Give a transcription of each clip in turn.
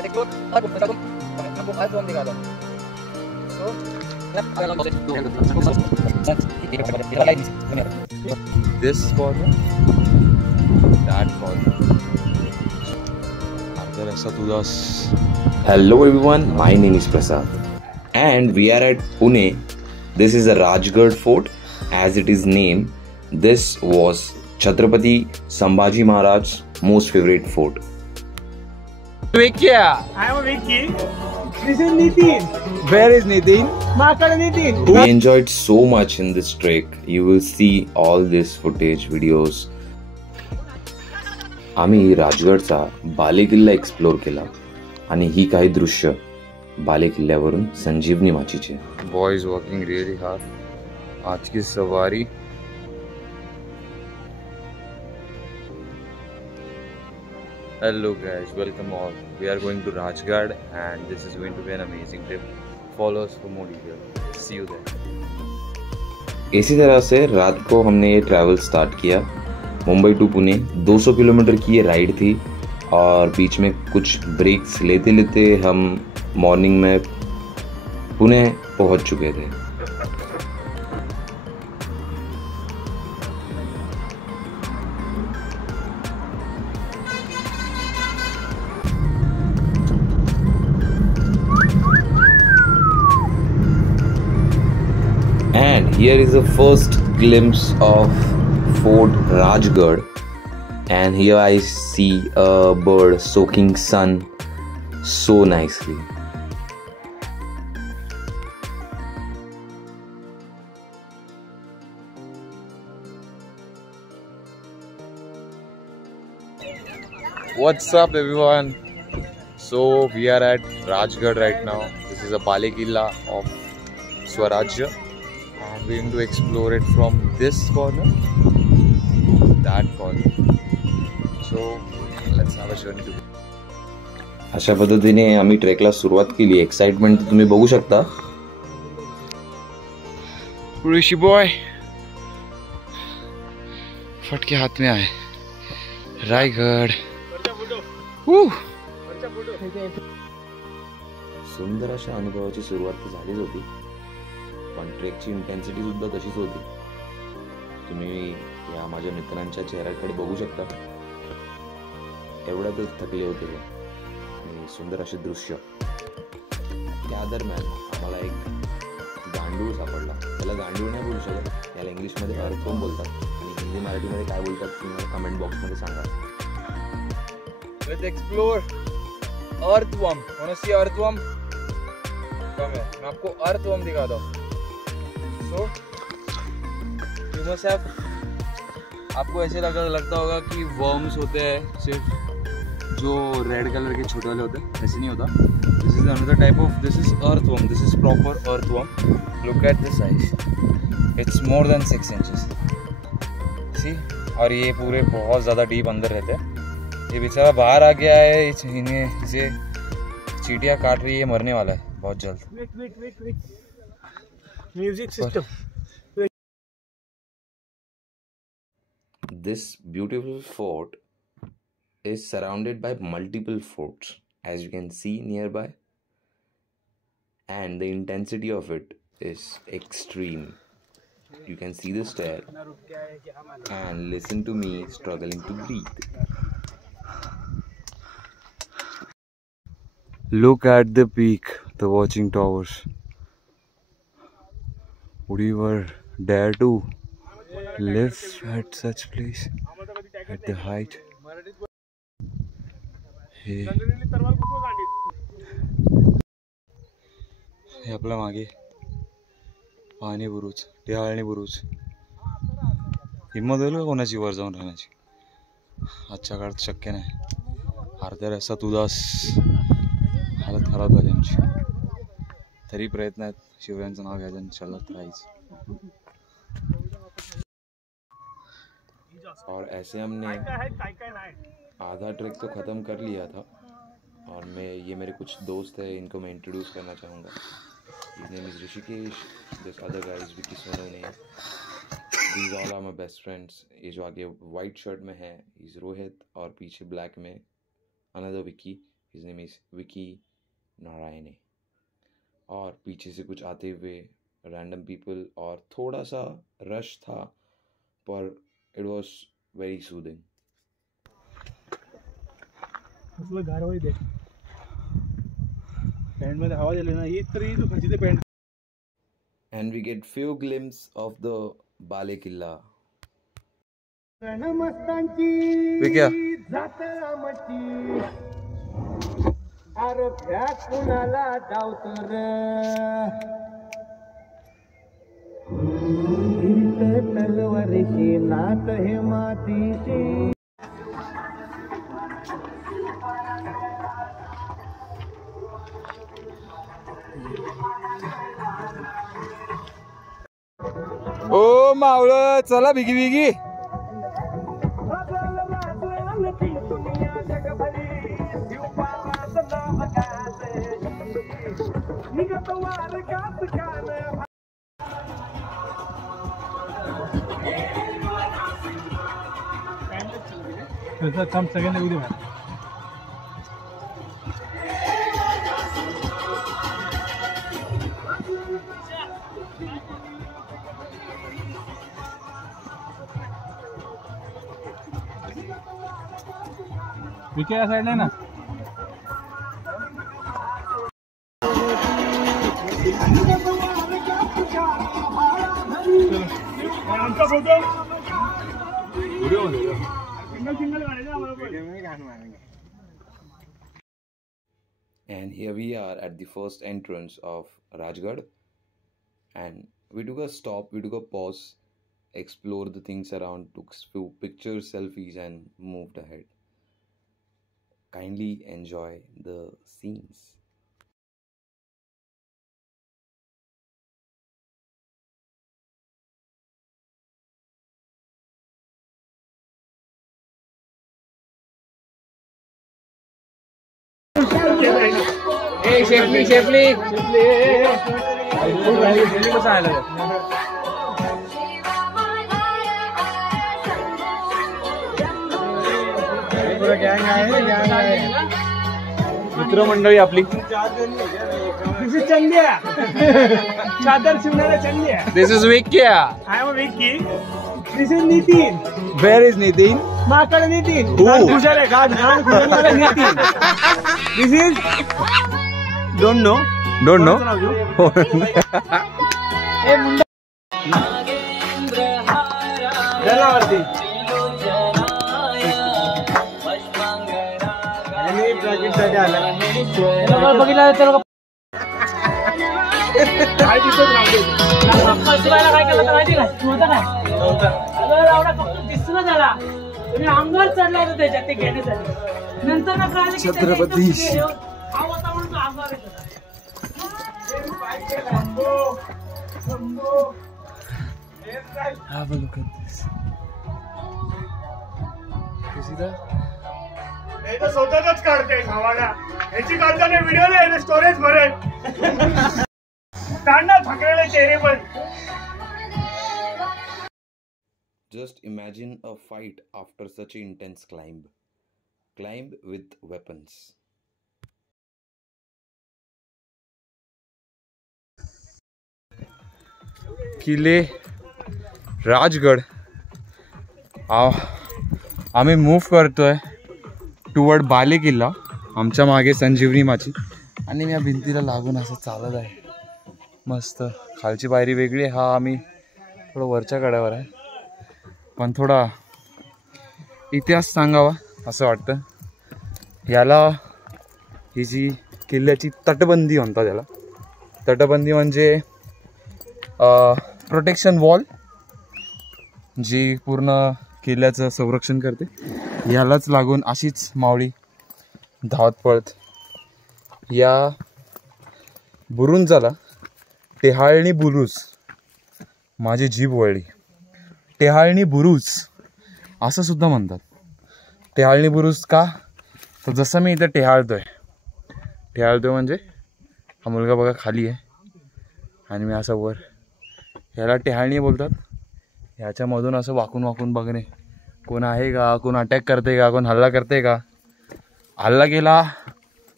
This corner, that corner. Hello everyone, my name is Prasad and we are at Pune. This is a Rajgarh fort as it is named. This was Chhatrapati Sambhaji Maharaj's most favorite fort. Vicky, I am Vicky. This is Nitin. where is Nitin? Makad Nitin. We enjoyed so much in this trek. You will see all this footage, videos. आम्ही राजगडचा बाले किल्ला एक्सप्लोर केला आणि ही काही दृश्य बाले किल्ल्यावरून संजीवनी माचीचे. Boys working really hard. आज की सवारी. Hello guys, welcome all. We are going to Rajgarh and this is going to be an amazing trip. Follow us for more details. See you there. इसी तरह से रात को हमने ये ट्रैवल स्टार्ट किया. मुंबई टू पुणे 200 किलोमीटर की ये राइड थी और बीच में कुछ ब्रेक्स लेते लेते हम मॉर्निंग में पुणे पहुंच चुके थे. And here is the first glimpse of Fort Rajgarh, and here I see a bird soaking sun so nicely. What's up everyone? So we are at Rajgarh right now. This is a Bale Killa of Swarajya. I'm going to explore it from this corner to that corner. So let's have a journey together. अशा पद्धतीने आम्ही ट्रेकला सुरुवात केली. एक्साइटमेंट तुम्ही बघू शकता. ऋषि बॉय फटके हाथ में आए. रायगढ़. सुंदर अशा अनुभवाची सुरुवात तर झालीच होती, पण ट्रेकची इंटेन्सिटी सुद्धा तशीच होती. तुम्ही या माझ्या मित्रांच्या चेहऱ्याकडे बघू शकता. एवढ्यातच थकले होते आणि सुंदर असे दृश्य. त्या दरम्यान आम्हाला एक गांडूळ सापडला. त्याला गांडूळ नाही बोलू शकत, याला इंग्लिशमध्ये अर्थवर्म बोलतात आणि हिंदी मराठीमध्ये काय बोलतात तुम्ही कमेंट बॉक्समध्ये सांगा. Let's explore earthworm. Wanna see earthworm? Come here. मैं आपको earthworm दिखाता हूँ. So you must have. आपको ऐसे लगता होगा कि वर्म्स होते हैं सिर्फ जो रेड कलर के छोटे वाले होते हैं. ऐसे नहीं होता. This is another type of. This is earthworm. This is proper earthworm. Look at the size. It's more than 6 inches. See? और ये पूरे बहुत ज़्यादा डीप अंदर रहते हैं. ये बेचारा बाहर आ गया है. इसे चींटियाँ काट रही है. मरने वाला है बहुत जल्द. Wait. Music system. This beautiful fort is surrounded by multiple forts, as you can see nearby, and the intensity of it is extreme. You can see the stair and listen to me struggling to breathe. Look at the peak, the watching towers. Would you ever dare to live at such place at the height? हे आपल्या मागे पाणी बुरुज, टिहाळणी बुरुज. हिंमत होईल का कोणाची वर जाऊन राहण्याची? आजच्या काळात शक्य नाही. अर्ध्या रस्त्यात उदास हालत खराब झाली आमची. तरी प्रयत्न आहेत शिवरायांचं नाव घ्यायचं आणि चालत राहायचं. और ऐसे हमने आधा ट्रैक तो ख़त्म कर लिया था और ये मेरे कुछ दोस्त हैं, इनको मैं इंट्रोड्यूस करना चाहूँगा. His name is Rishikesh. This other guy is Vicky Sonane. These all are my best friends. ये जो आगे वाइट शर्ट में है इज रोहित और पीछे ब्लैक में another Vicky. His name is Vicky Narayane. और पीछे से कुछ आते हुए रैंडम पीपल और थोड़ा सा रश था, पर इट वॉज वेरी सूदिंग। गारवा दे पॅन्ट मध्ये हवा दिली ना, ही तरी तू खायची ते pant. And we get few glimpse of the Bale Killa. We क्या? अरे भ्या कुणाला धावतर तलवारीशी नात हे मातीशी. ओ मावळ, चला बिगी बिगी. काम सगळ्यांना उद्या विके साइड आहे ना. आमचा photo And here we are at the first entrance of Rajgarh, and we took a stop, we took a pause, explored the things around, took few pictures, selfies, and moved ahead. Kindly enjoy the scenes. ए शेफली शेफली कसं आलं? मित्रमंडळी आपली. चंद्या चादर शिवणारा Chandya. This is Vikya. I am Vicky. This is Nitin. Where is Nitin? माकड नितीन. खुशाल आहे का? Nitin. This is don't know. Don't know. जनावरती बघितलं तर काय दिसत काय केलं तर माहिती काय एवढा फक्त दिसलं झाला. तुम्ही अंगावर चढला होता त्याच्यात ते घेण्यासाठी. नंतर ना कळलं की छत्रपती हा होता म्हणून तो अंगावर येत होता. Have a look at this. You see that? स्वतःच काढते खावाला. याची काढताना व्हिडिओ नाही, स्टोरेज भरेल. काढणार थकलेले चेहरे पण. Just imagine a fight after such an intense climb. Climb with weapons. किल्ले राजगड. आम्ही मूव्ह करतोय टुवर्ड बाले किल्ला. आमच्या मागे संजीवनी माची, आणि मी या भिंतीला लागून असं चालत आहे. मस्त. खालची पायरी वेगळी आहे. हा आम्ही थोडं वरच्या कड्यावर आहे, पण थोडा इतिहास सांगावा असं वाटतं. याला ही जी किल्ल्याची तटबंदी म्हणतात, याला तटबंदी म्हणजे प्रोटेक्शन वॉल, जी पूर्ण किल्ल्याचं संरक्षण करते. यालाच लागून अशीच मावळी धावत पळत या बुरुंजाला टेहाळणी बुरुज. माझी जीभ वळली. टेहाळणी बुरुज असं सुद्धा म्हणतात. टेहाळणी बुरुज का? तर जसं मी इथं टेहाळतोय म्हणजे हा मुलगा बघा खाली आहे आणि मी असं वर. ह्याला टेहाळणी बोलतात. ह्याच्यामधून असं वाकून वाकून बघणे, कोण आहे का, कोण अटॅक करते का, कोण हल्ला करते का. हल्ला केला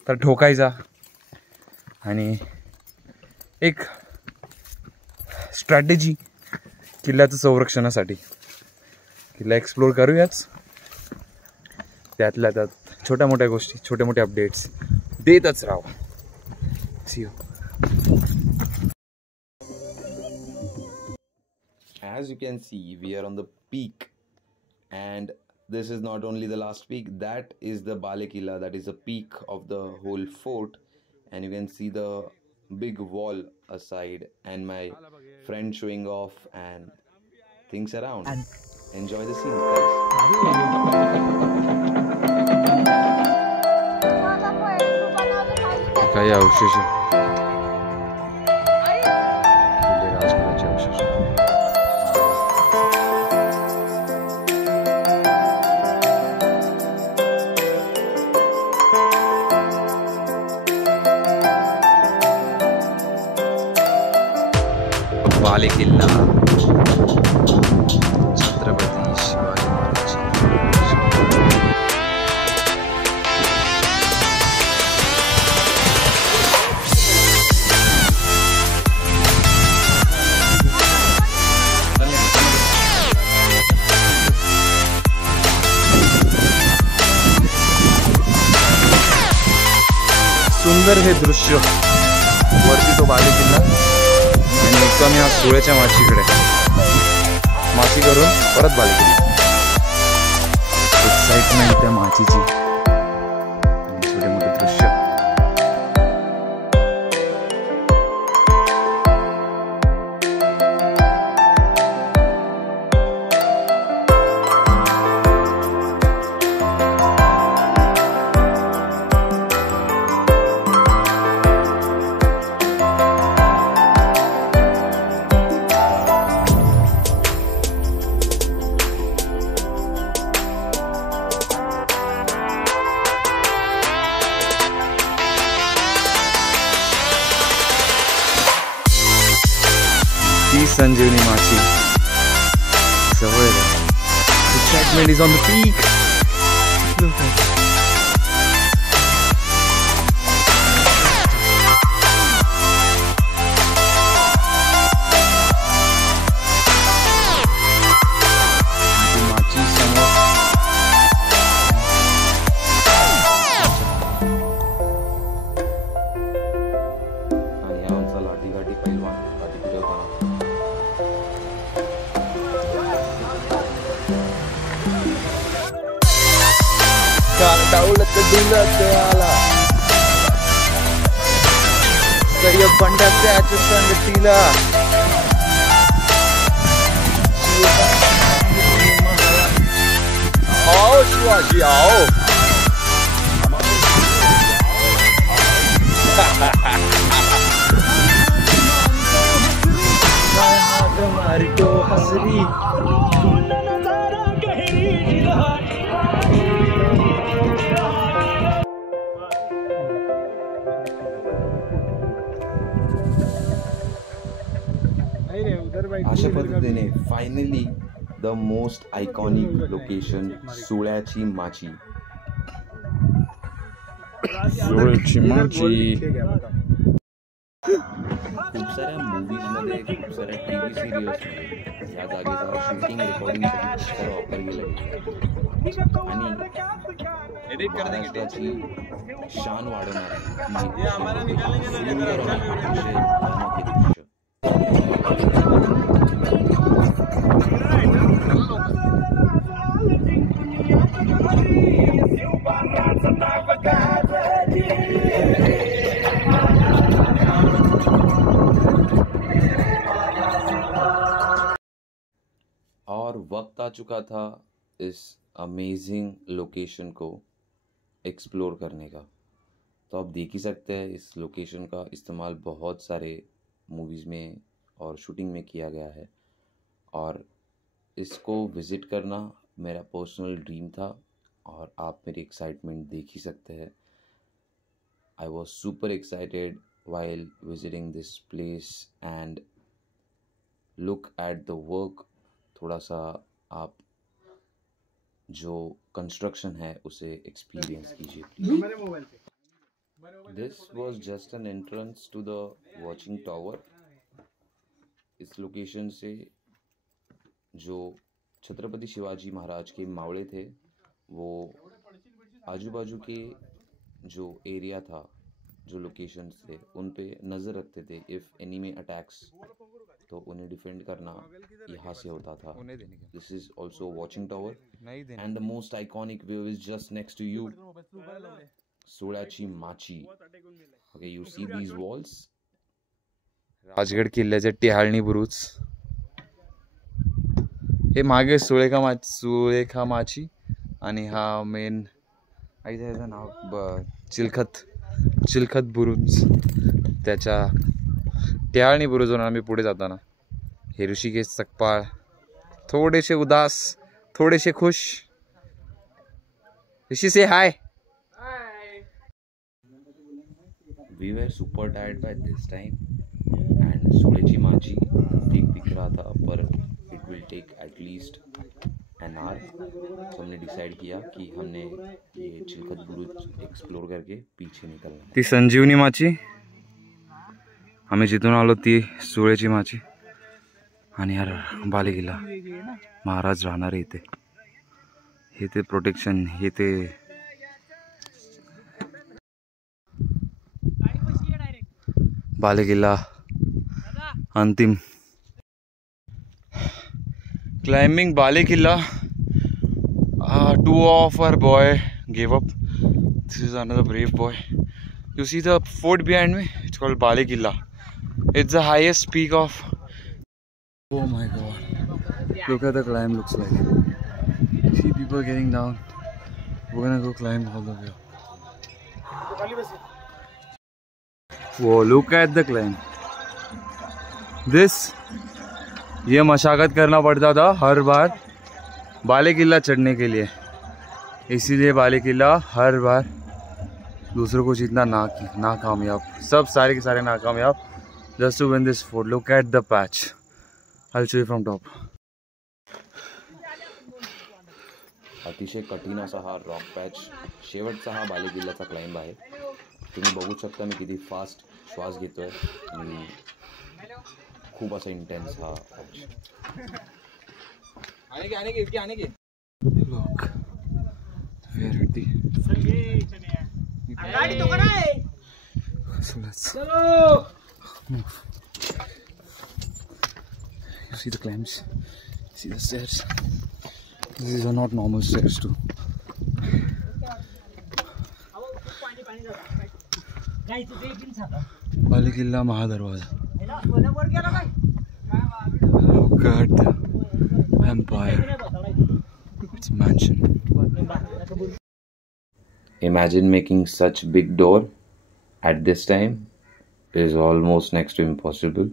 तर ठोकायचा आणि एक स्ट्रॅटेजी किल्ल्याचं संरक्षणासाठी किल्ला एक्सप्लोर करूयाच, त्यातल्या त्यात छोट्या मोठ्या गोष्टी, छोटे मोठे अपडेट्स देतच राहू. सी you. As you can see, we are on the peak, and this is not only the last peak, that is the Bale Killa, that is the peak of the whole fort, and you can see the big wall aside and my friend showing off and things around. Enjoy the scene, guys. काही अवशेष राजगडाचे अवशेष. बाले किल्ला छत्रपती शिवाजी महाराज. सुंदर हे दृश्य. वरती तो बाले किल्ला आणि निघतो आम्ही आज सुळेच्या माचीकडे. माची करून परत बाले किल्ला. एक्साइटमेंट त्या माचीची, छोटे मोठे दृश्य. संजीवनी माची जवळ. Excitement is on the peak. माची समोर आणि आमचा लाठी पैलवान लाठी फिरवताना दौलत आला सर्व बंडाच्या संगतीला. आओ शिवाजी आओ. मारितो हसरी. अशा पद्धतीने finally the most iconic location Sulyachi Machi. Sulyachi माची. खूप साऱ्या मूवीजमध्ये, खूप साऱ्या TV सिरियल्समध्ये या जागेचा शूटिंग, रेकॉर्डिंगसाठी सर्व वापर केला गेला आणि महाराष्ट्राची शान वाढवणारा सुंदर आणि अतिशय भयानक दृश्य. और वक्त आ चुका था इस अमेजिंग लोकेशन को एक्सप्लोर करने का. तो आप देख ही सकते हैं इस लोकेशन का इस्तेमाल बहुत सारे मूवीज़ में और शूटिंग में किया गया है और इसको विज़िट करना मेरा पर्सनल ड्रीम था और आप मेरी एक्साइटमेंट देख ही सकते हैं. I was super excited while visiting this place and look at the work. थोड़ा सा आप जो कंस्ट्रक्शन है उसे एक्सपीरियंस कीजिए. This was just an entrance to the watching tower. इस लोकेशन से जो छत्रपति शिवाजी महाराज के मावड़े थे वो आजू बाजू के जो एरिया था, जो लोकेशंस थे, उन पे नज़र रखते थे. इफ़ एनिमी अटैक्स तो उन्हें डिफेंड करना यहाँ से होता था. This is also watching tower and the most iconic view is just next to you, Solyachi Machi. Okay, you see these walls. Rajgad किल्ल्याचे टिहाळणी बुरुज, हे मागे सुळेखा माची आणि हा मेन याचं नाव चिलखत बुरुज. त्याच्या टिहाळणी बुरुजवरून आम्ही पुढे जाताना हे ऋषिकेश सकपाळ, थोडेसे उदास, थोडेसे खुश. Rishi say hi. We were super tired by this time and Solechi Machi नज़दीक दिख रहा था, पर it will take at least an hour. तो हमने डिसाइड किया कि हमने ये चिलखत बुरुज एक्सप्लोर करके पीछे निकलना. ती संजीवनी माची, आम्ही जिथून आलो ती सुळेची माची. आणि यार बालेकिल्ला, महाराज राहणार इथे, हे ते प्रोटेक्शन, हे ते बालेकिल्ला. अंतिम क्लाइंबिंग बालेकिल्ला. 2 of our boy gave up. This is another brave boy. You see the fort behind me? It's called Balekilla. It's the highest peak of. Oh my god! Look at the climb. Looks like. See people getting down. We're gonna go climb all the way up. Whoa! Look at the climb. This. ये मशागत करना पड़ता था हर बार बालेकिल्ला चढ़ने के लिए, इसीलिए बालेकिल्ला हर बार दूसरों को जीतना नाकामयाब, सब सारे के सारे नाकामयाब. Just to win this fort. Look at the patch. I will show you from top. अतिशय कठीण असा हा रॉक पॅच, शेवटचा हा बालेकिल्ल्याचा क्लाइंब आहे. तुम्ही बघू शकता मी किती फास्ट श्वास घेतोय आणि खूप असा इंटेन्स हा patch. Look, where are the? So let's move. You see the climbs, see the stairs. These are not normal stairs too. बालेकिल्ला महादरवाजा. Look at the empire. It's a mansion. Imagine making such big door at this time is almost next to impossible.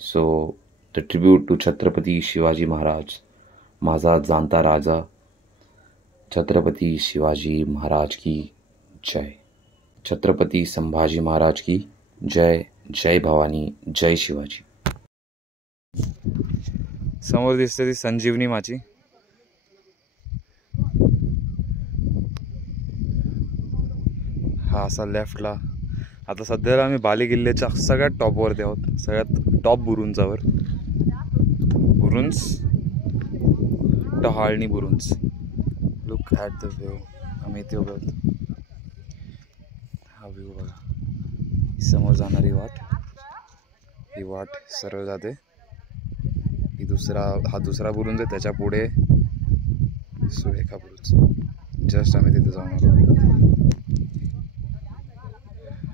So the tribute to Chhatrapati Shivaji Maharaj, माझा जाणता राजा छत्रपति शिवाजी महाराज की जय. छत्रपति संभाजी महाराज की जय. जय भवानी, जय शिवाजी. समोर दिसते ती संजीवनी माची. हा असा लेफ्टला. आता सध्याला आम्ही बालेकिल्ल्याच्या सगळ्यात टॉपवरती आहोत, सगळ्यात टॉप बुरुंजावर. बुरुंज, टहाळणी बुरुंज. Look at the view. आम्ही इथे उभे आहोत. हा व्ह्यू बघा. समोर जाणारी वाट, ही वाट सरळ जाते. हा दुसरा बुरुंज आहे, त्याच्या पुढे सुळेखा बुरुज. जस्ट आम्ही तिथे जाऊन आलो.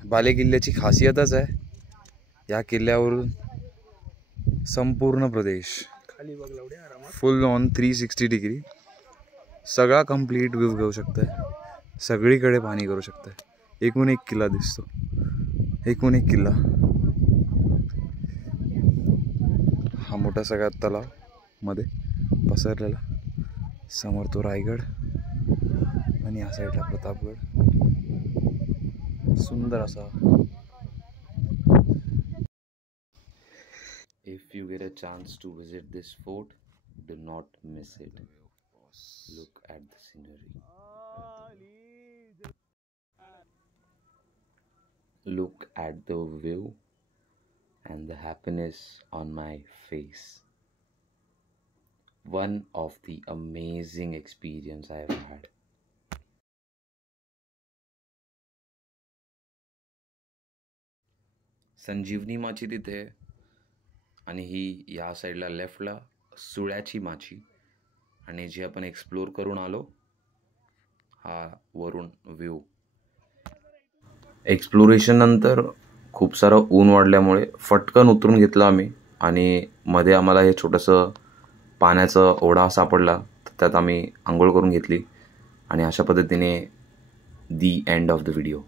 बालेकिल्ल्याची खासियतच आहे, या किल्ल्यावरून संपूर्ण प्रदेश फुल ऑन 360 डिग्री सगळा कंप्लीट व्ह्यू घेऊ शकताय. सगळीकडे पाणी करू शकताय. एकूण एक किल्ला दिसतो, एकूण एक किल्ला. हा मोठा सगळ्यात तलाव मध्ये पसरलेला. समोर तो रायगड आणि या साईडला प्रतापगड. सुंदर असा. If you get a chance to visit this fort, do not miss it. Look at the scenery. look at the view and the happiness on my face. One of the amazing experience I have had. संजीवनी माची तिथे आणि ही या साईडला लेफ्टला सुळ्याची माची, आणि जी आपण एक्सप्लोर करून आलो हा वरून व्ह्यू. एक्सप्लोरेशन नंतर खूप सारं ऊन वाढल्यामुळे फटकन उतरून घेतलं आम्ही, आणि मध्ये आम्हाला हे छोटंसं पाण्याचं ओढा सापडला, त्यात आम्ही आंघोळ करून घेतली, आणि अशा पद्धतीने दी एंड ऑफ द व्हिडिओ.